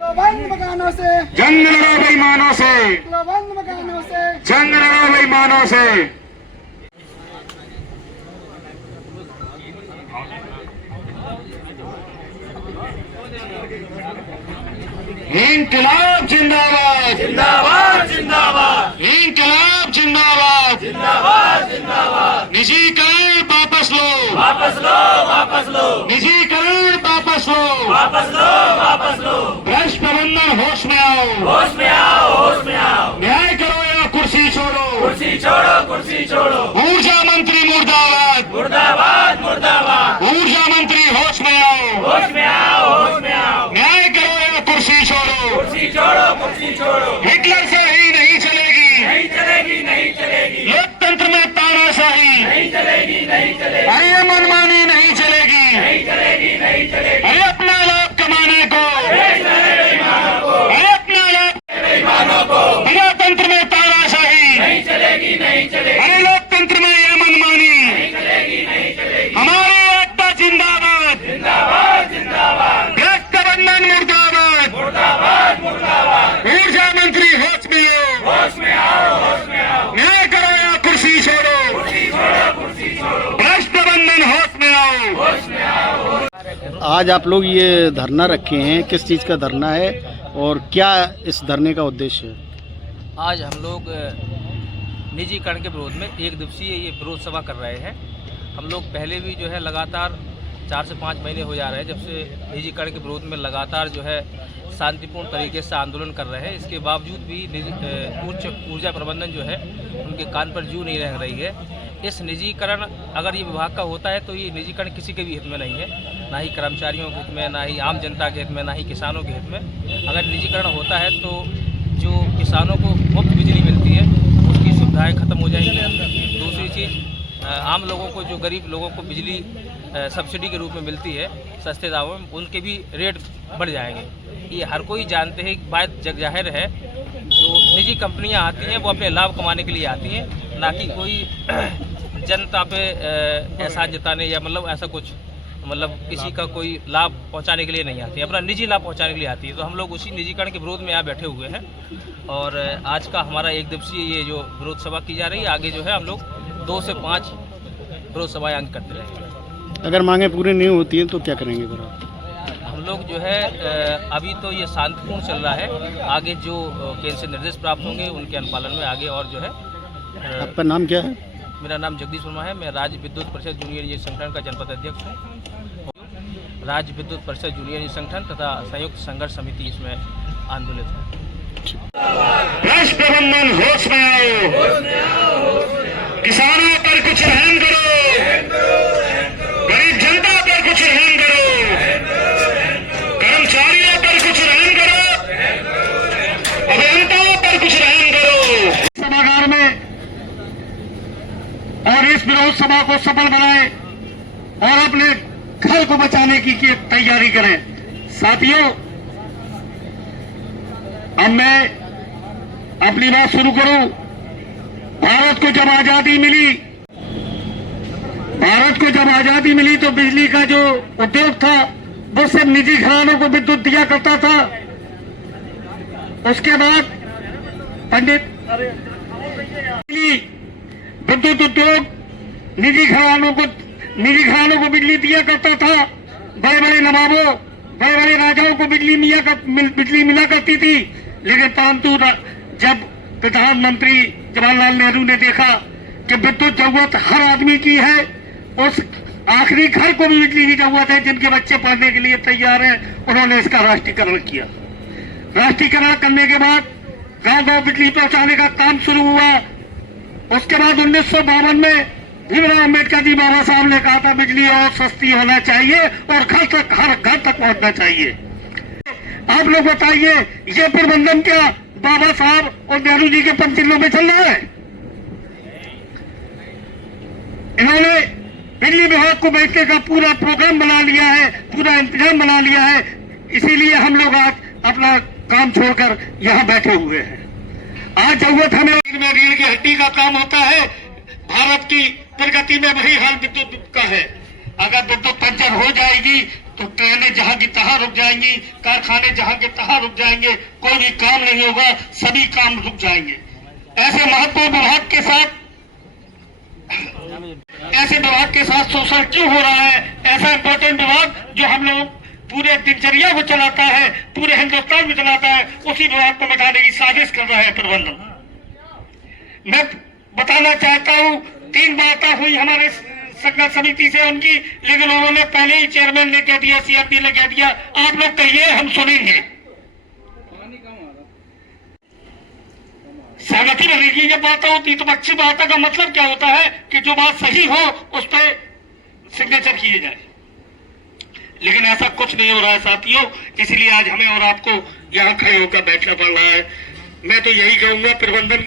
बंद मकानों से जंग लड़ो बेईमानों से, बंद मकानों से जंग लड़ो बेईमानों से। इंकलाब जिंदाबाद, जिंदाबाद जिंदाबाद इंकलाब जिंदाबाद, जिंदाबाद जिंदाबाद। निजीकरण वापस लो, वापस लो वापस लो निजीकरण वापस लो, वापस लो वापस लो। भ्रष्ट प्रबंधन होश में आओ, होश में आओ होश में आओ। न्याय करो या कुर्सी छोड़ो, कुर्सी छोड़ो कुर्सी छोड़ो। ऊर्जा मंत्री मुर्दाबाद, मुर्दाबाद मुर्दाबाद। ऊर्जा मंत्री होश में आओ, होश में आओ होश में आओ। न्याय करो या कुर्सी छोड़ो, कुर्सी छोड़ो कुर्सी छोड़ो। हिटलर से ही नहीं चलेगी, नहीं चलेगी नहीं चलेगी लोकतंत्र में तानाशाही, नहीं चलेगी नहीं चलेगी अरे ये मनमानी नहीं चलेगी, नहीं चलेगी नहीं चलेगी। अरे अपना लाभ कमाने को, बेईमानों को अरे अपना लाभ, बेईमानों को प्रजातंत्र में तानाशाही, नहीं चलेगी नहीं चलेगी अरे लोकतंत्र में ये मनमानी, नहीं चलेगी नहीं चलेगी। हमारी एकता जिंदाबाद, जिंदाबाद जिंदाबाद भ्रष्ट प्रबंधन मुर्दाबाद, मुर्दाबाद मुर्दाबाद। ऊर्जा मंत्री होश में आओ, होश में आओ होश में आओ। न्याय करो या कुर्सी छोड़ो, कुर्सी छोड़ो कुर्सी छोड़ो। भ्रष्ट प्रबंधन होश में आओ। होश में आओ। आज आप लोग ये धरना रखे हैं, किस चीज़ का धरना है और क्या इस धरने का उद्देश्य है? आज हम लोग निजीकरण के विरोध में एक दिवसीय ये विरोध सभा कर रहे हैं। हम लोग पहले भी जो है लगातार 4 से 5 महीने हो जा रहे हैं जब से निजीकरण के विरोध में लगातार जो है शांतिपूर्ण तरीके से आंदोलन कर रहे हैं। इसके बावजूद भी उच्च ऊर्जा प्रबंधन जो है उनके कान पर जू नहीं रह रही है। इस निजीकरण अगर ये विभाग का होता है तो ये निजीकरण किसी के भी हित में नहीं है, ना ही कर्मचारियों के हित में, ना ही आम जनता के हित में, ना ही किसानों के हित में। अगर निजीकरण होता है तो जो किसानों को मुफ्त बिजली मिलती है उसकी सुविधाएं खत्म हो जाएंगी। दूसरी चीज़, आम लोगों को, जो गरीब लोगों को बिजली सब्सिडी के रूप में मिलती है सस्ते दामों में, उनके भी रेट बढ़ जाएंगे। ये हर कोई जानते हैं, बात जग जाहिर है। जो निजी कंपनियां आती हैं वो अपने लाभ कमाने के लिए आती हैं, ना कि कोई जनता पे एहसान जताने या मतलब ऐसा कुछ, मतलब किसी का कोई लाभ पहुंचाने के लिए नहीं आती है, अपना निजी लाभ पहुंचाने के लिए आती है। तो हम लोग उसी निजीकरण के विरोध में यहाँ बैठे हुए हैं और आज का हमारा एक दिवसीय ये जो विरोध सभा की जा रही है, आगे जो है हम लोग 2 से 5 विरोध सभाएँ आगे करते रहेंगे। अगर मांगे पूरी नहीं होती हैं तो क्या करेंगे फिर आप? हम लोग जो है अभी तो ये शांतिपूर्ण चल रहा है, आगे जो केंद्र से निर्देश प्राप्त होंगे उनके अनुपालन में आगे और जो है। आपका नाम क्या है? मेरा नाम जगदीश वर्मा है। मैं राज्य विद्युत परिषद जूनियर इंजीनियर संगठन का जनपद अध्यक्ष हूँ। राज्य विद्युत परिषद जूनियर इंजीनियर संगठन तथा संयुक्त संघर्ष समिति इसमें आंदोलित है। भ्रष्ट प्रबंधन होश में आओ, किसानों पर कुछ रहम करो, गरीब जनता पर कुछ रहम करो, कर्मचारियों पर कुछ रहम करो, अभियंताओं पर कुछ रहम करो। सभागार में और इस विरोध सभा को सफल बनाएं और अपने घर को बचाने की तैयारी करें। साथियों, अब मैं अपनी बात शुरू करूं। भारत को जब आजादी मिली तो बिजली का जो उद्योग था वो सिर्फ निजी घरानों को विद्युत दिया करता था। उसके बाद पंडित विद्युत उद्योग निजी घरानों को बिजली दिया करता था। बड़े बड़े नवाबों, बड़े बड़े राजाओं को बिजली मिला करती थी। लेकिन परंतु जब प्रधानमंत्री जवाहरलाल नेहरू ने देखा कि विद्युत जरूरत हर आदमी की है, उस आखिरी घर को भी बिजली की जरूरत है जिनके बच्चे पढ़ने के लिए तैयार हैं, उन्होंने इसका राष्ट्रीयकरण किया। राष्ट्रीयकरण करने के बाद गांव गांव बिजली पहुंचाने का काम शुरू हुआ। उसके बाद 1952 में भीमराव अम्बेडकर जी बाबा साहब ने कहा था बिजली और सस्ती होना चाहिए और हर घर तक पहुंचना चाहिए। आप लोग बताइए, ये प्रबंधन क्या बाबा साहब और नेहरू जी के पंचिलों में चल रहा है? इन्होंने बिजली विभाग को बैठने का पूरा प्रोग्राम बना लिया है, पूरा इंतजाम बना लिया है। इसीलिए हम लोग आज अपना काम छोड़कर यहाँ बैठे हुए हैं। आज जरूरत हमें रीढ़ की हड्डी का काम होता है। भारत की प्रगति में वही हाल विद्युत का है। अगर विद्युत पंचर हो जाएगी तो ट्रेनें जहां की तहां रुक जाएंगी, कारखाने जहां के तहां रुक जाएंगे, कोई भी काम नहीं होगा, सभी काम रुक जाएंगे। ऐसे महत्वपूर्ण विभाग के साथ शोषण क्यों हो रहा है? ऐसा इंपॉर्टेंट विभाग जो हम लोग पूरे दिनचर्या को चलाता है, पूरे हिंदुस्तान में चलाता है, उसी विभाग को मिटाने की साजिश कर रहा है प्रबंधन। मैं बताना चाहता हूं, 3 बातें हुई हमारे संघर्ष समिति से उनकी, लेकिन उन्होंने पहले ही चेयरमैन ने कह दिया, सीएमडी ने कह दिया, आप लोग कहिए हम सुनेंगे। सहमति बनेगी। जब बातें होती तो अच्छी बातों का मतलब क्या होता है कि जो बात सही हो उस पर सिग्नेचर किए जाए, लेकिन ऐसा कुछ नहीं हो रहा है साथियों। इसलिए आज हमें और आपको यहाँ खड़े होकर बैठना पड़ रहा है। मैं तो यही कहूंगा प्रबंधन